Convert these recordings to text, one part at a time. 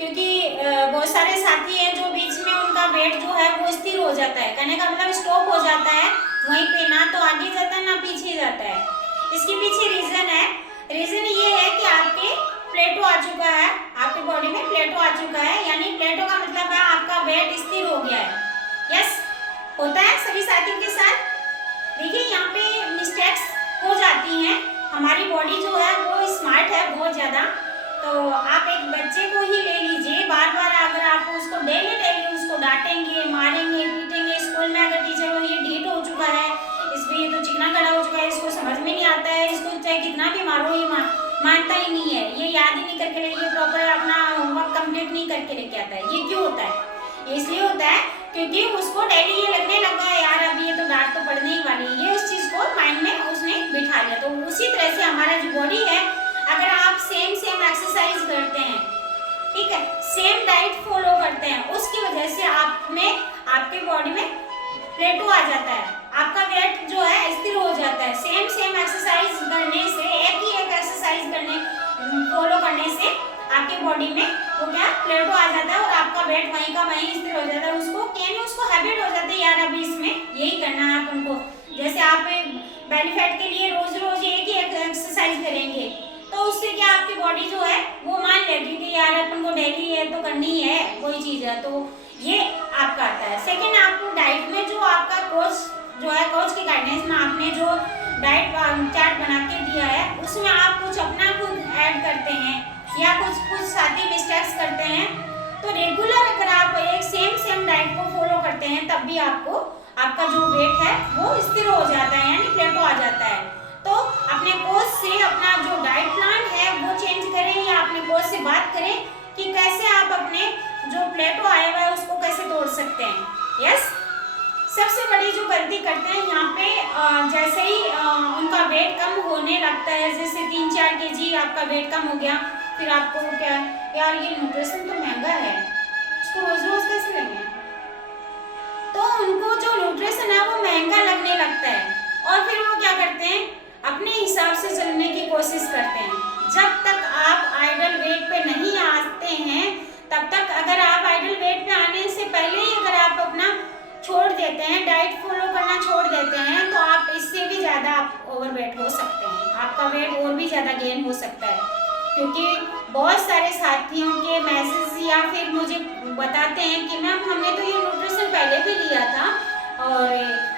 क्योंकि बहुत सारे साथी हैं जो बीच में उनका वेट जो है वो स्थिर हो जाता है, कहने का मतलब स्टॉप हो जाता है वहीं पे, ना तो आगे जाता है ना पीछे जाता है। इसके पीछे रीजन ये है कि आपके प्लेटो आ चुका है, आपकी बॉडी में प्लेटो आ चुका है, यानी प्लेटो का मतलब है आपका वेट स्थिर हो गया है। यस, होता है सभी साथियों के साथ। देखिए यहाँ पे मिस्टेक्स हो जाती हैं, हमारी बॉडी जो है वो स्मार्ट है बहुत ज़्यादा। तो आप एक बच्चे को ही ले लीजिए, बार बार अगर आप उसको डेली उसको डांटेंगे, मारेंगे, पीटेंगे, स्कूल में अगर टीचर को ये ढीठ हो चुका है, इसमें ये तो चिकना खड़ा हो चुका है, इसको समझ में नहीं आता है, इसको चाहे कितना भी मारो ये मानता ही नहीं है, ये याद ही नहीं करके ये प्रॉपर अपना होमवर्क कंप्लीट नहीं करके लेके आता है। ये क्यों होता है? इसलिए होता है क्योंकि उसको डेली ये लगने लगा है यार अब ये तो डांट तो पड़ने ही वाली है, ये उस चीज़ को माइंड में उसने बिठा लिया। तो उसी तरह से हमारा जो बॉडी है, अगर आप सेम एक्सरसाइज करते हैं, ठीक है, सेम डाइट फॉलो करते हैं, उसकी वजह से आप में आपके बॉडी में प्लेटो आ जाता है, आपका वेट जो है स्थिर हो जाता है। सेम एक्सरसाइज करने से, एक ही एक्सरसाइज करने फॉलो करने से आपके बॉडी में वो क्या प्लेटो आ जाता है और आपका वेट वहीं का वहीं स्थिर हो जाता है। उसको हैबिट हो जाती है यार अभी इसमें यही करना है अपन को। जैसे आप बेली फैट के लिए रोज एक ही एक्सरसाइज करेंगे तो उससे क्या आपकी बॉडी जो है वो मान लेगी कि यार अपन को डेली ये तो करनी है, वही चीज़ है। तो ये आपका आता है। सेकेंड, आपको डाइट में जो आपका कोच की गाइडेंस में आपने जो डाइट चार्ट बना के दिया है उसमें आप कुछ अपना खुद ऐड करते हैं या कुछ साथी मिस्टेक्स करते हैं, तो रेगुलर अगर आप एक सेम डाइट को फॉलो करते हैं तब भी आपका जो वेट है वो स्थिर हो जाता है, यानी प्लेटो आ जाता है। तो अपने कोच से अपना जो डाइट प्लान है वो चेंज करें या अपने कोच से बात करें कि कैसे आप अपने जो प्लेटो आया हुआ है उसको कैसे तोड़ सकते हैं। यस, सबसे बड़ी जो गलती करते हैं यहाँ पे, जैसे ही उनका वेट कम होने लगता है, जैसे 3-4 kg आपका वेट कम हो गया, फिर आपको क्या यार ये न्यूट्रिशन तो महंगा है, इसको रोज कैसे लेंगे, तो उनको जो न्यूट्रिशन है वो महंगा लगने लगता है और फिर वो क्या करते हैं अपने हिसाब से चलने की कोशिश करते हैं। जब तक आप आइडल वेट पे नहीं आते हैं तब तक, अगर आप आइडल वेट पे आने से पहले ही अगर आप अपना छोड़ देते हैं, डाइट फॉलो करना छोड़ देते हैं, तो आप इससे भी ज़्यादा आप ओवरवेट हो सकते हैं, आपका वेट और भी ज़्यादा गेन हो सकता है। क्योंकि बहुत सारे साथियों के मैसेज या फिर मुझे बताते हैं कि मैम हमने तो ये न्यूट्रिशन पहले भी लिया था और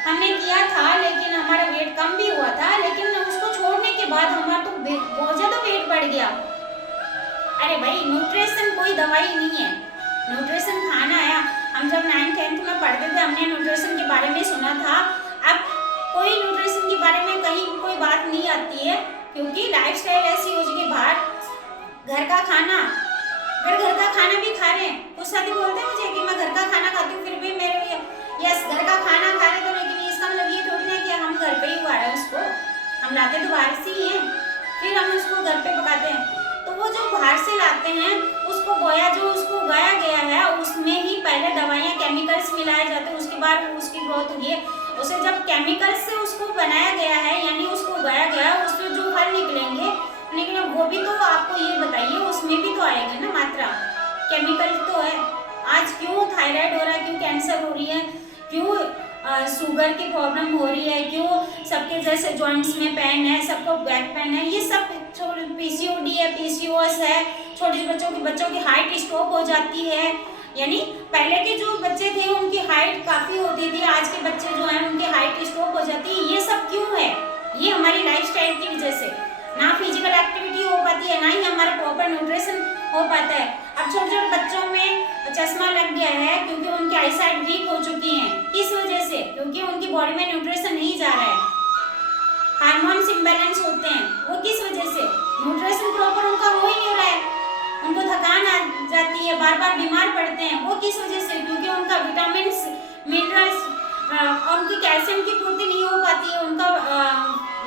हमने किया था लेकिन हमारा वेट कम भी हुआ था, लेकिन उसको छोड़ने के बाद हमारा तो बहुत ज़्यादा वेट बढ़ गया। अरे भाई, न्यूट्रिशन कोई दवाई नहीं है, न्यूट्रिशन खाना है। हम जब 9th-10th में पढ़ते थे हमने न्यूट्रिशन के बारे में सुना था, अब कोई न्यूट्रिशन के बारे में कहीं कोई बात नहीं आती है, क्योंकि लाइफस्टाइल ऐसी हो चुकी है। बाहर घर का खाना भी खा रहे हैं, कुछ साथी बोलते हैं मुझे कि मैं घर का खाना खाती हूँ फिर भी मेरे यस घर का खाना खा रहे तो, लेकिन इसका मतलब ये थोड़ी ना कि हम घर पे ही उगा रहे हैं उसको, हम लाते तो बाहर से ही हैं, फिर हम उसको घर पे पकाते हैं। तो वो जो बाहर से लाते हैं उसको उसको उगाया गया है उसमें ही पहले दवाइयाँ केमिकल्स मिलाए जाते हैं, उसके बाद उसकी ग्रोथ होगी है। उसे जब केमिकल्स से उसको बनाया गया है यानी उसको उगाया गया है, उसमें जो फल निकलेंगे, लेकिन वो भी तो आपको ये बताइए उसमें भी तो आएगा ना मात्रा, केमिकल तो है। आज क्यों थायराइड हो रहा है, क्यों कैंसर हो रही है, क्यों शुगर की प्रॉब्लम हो रही है, क्यों सबके जैसे जॉइंट्स में पेन है, सबको बैक पेन है, ये सब पीसीओडी है, पीसीओएस है, छोटे बच्चों की हाइट स्टॉप हो जाती है। यानी पहले के जो बच्चे थे उनकी हाइट काफ़ी होती थी, आज के बच्चे जो हैं उनकी हाइट स्टॉप हो जाती है। ये सब क्यों है? ये हमारी लाइफस्टाइल की वजह से, ना फिजिकल एक्टिविटी हो पाती है, ना ही हमारा प्रॉपर न्यूट्रिशन हो पाता है। अब छोटे बच्चों में चश्मा लग गया है क्योंकि उनकी आईसाइट वीक हो चुकी है। किस वजह से? क्योंकि उनकी बॉडी में न्यूट्रिशन नहीं जा रहा है, हार्मोन्स इम्बैलेंस होते हैं। वो किस वजह से? न्यूट्रिशन प्रॉपर उनका हो ही नहीं रहा है, उनको थकान आ जाती है, बार बार बीमार पड़ते हैं। वो किस वजह से? क्योंकि उनका विटामिन मिनरल्स और उनकी कैल्शियम की पूर्ति नहीं हो पाती है,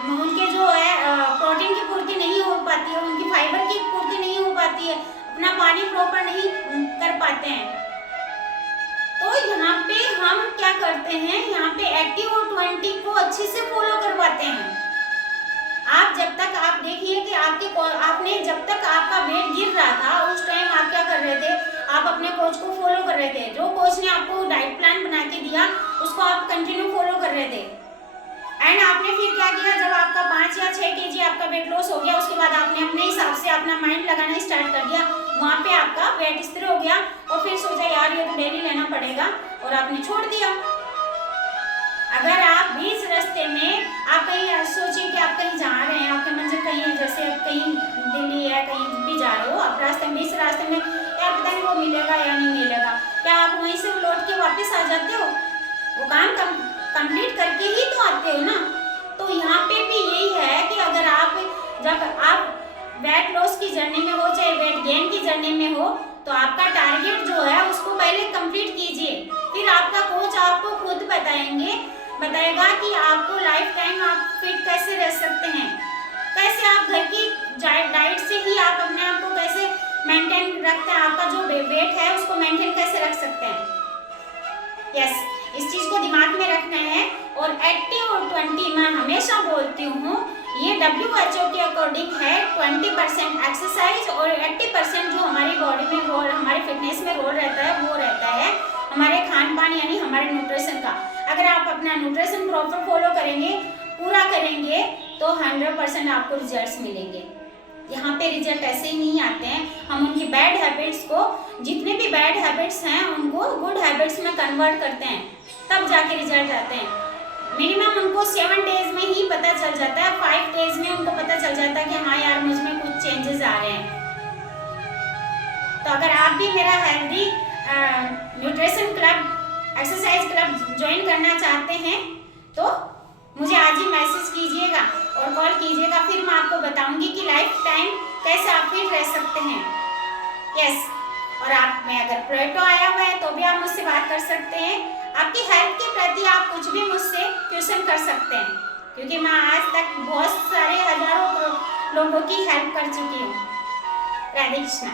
उनके जो है प्रोटीन की पूर्ति नहीं हो पाती है, उनकी फाइबर की पूर्ति नहीं हो पाती है, अपना पानी प्रॉपर नहीं कर पाते हैं। तो यहाँ पे हम क्या करते हैं, यहाँ पे 80 और 20 को अच्छे से फॉलो करवाते हैं। आप जब तक आप देखिए कि आपने जब तक आपका वेट गिर रहा था उस टाइम आप क्या कर रहे थे, रहे थे, जो कोच ने आपको डाइट प्लान बना के दिया उसको आप कंटिन्यू फॉलो कर रहे थे। एंड आपने फिर क्या किया, जब आपका 5 या 6 kg आपका वेट लॉस हो गया, उसके बाद आपने अपने हिसाब से अपना माइंड लगाना स्टार्ट कर दिया, वहाँ पे आपका वेट स्थिर हो गया और फिर सोचा यार ये तो डेली लेना पड़ेगा और आपने छोड़ दिया। अगर आप बीच रास्ते में आप कहीं सोचिए कि आप कहीं जा रहे हैं, आपके मंजिल कहीं है, जैसे आप कहीं दिल्ली है कहीं भी जा रहे हो, आप रास्ते में बीच रास्ते में क्या पता नहीं वो मिलेगा या नहीं मिलेगा, क्या आप वहीं से लौट के वापस आ जाते हो? वो काम कंप्लीट करके ही तो आते हो ना। तो यहाँ पे भी यही है कि अगर आप जब आप वेट लॉस की जर्नी में हो चाहे वेट गेन की जर्नी में हो, तो आपका टारगेट जो है उसको पहले कंप्लीट कीजिए, फिर आपका कोच आपको खुद बताएगा कि आपको लाइफ टाइम आप फिट कैसे रह सकते हैं, कैसे आप घर की डाइट से ही आप अपने आप को कैसे मेंटेन रखते हैं, आपका जो वेट है उसको मेंटेन कैसे रख सकते हैं। यस, इस चीज को दिमाग में रखना है। और 80 और 20 मैं हमेशा बोलती हूँ, ये WHO के अकॉर्डिंग है, 20% एक्सरसाइज और 80% जो हमारी बॉडी में रोल, हमारे फिटनेस में रोल रहता है वो रहता है हमारे खान पान यानी हमारे न्यूट्रिशन का। अगर आप अपना न्यूट्रिशन प्रॉपर फॉलो करेंगे, पूरा करेंगे, तो 100% आपको रिजल्ट्स मिलेंगे। यहाँ पे रिजल्ट ऐसे ही नहीं आते हैं, हम उनकी बैड हैबिट्स को, जितने भी बैड हैबिट्स हैं उनको गुड हैबिट्स में कन्वर्ट करते हैं, तब जाके रिजल्ट आते हैं। मिनिमम उनको 7 डेज में ही पता चल जाता है, 5 डेज में उनको पता चल जाता है कि हाँ यार मुझ में कुछ चेंजेस आ रहे हैं। तो अगर आप भी मेरा healthy nutrition club, exercise club join करना चाहते हैं तो मुझे आज ही मैसेज कीजिएगा और कॉल कीजिएगा, फिर मैं आपको बताऊंगी कि लाइफ टाइम कैसे आप फिट रह सकते हैं। यस, और आप में अगर प्लेटो आया हुआ है तो भी आप मुझसे बात कर सकते हैं। आपकी हेल्थ के प्रति आप कुछ भी मुझसे क्वेश्चन कर सकते हैं, क्योंकि मैं आज तक बहुत सारे हजारों लोगों की हेल्प कर चुकी हूँ। राधे कृष्णा।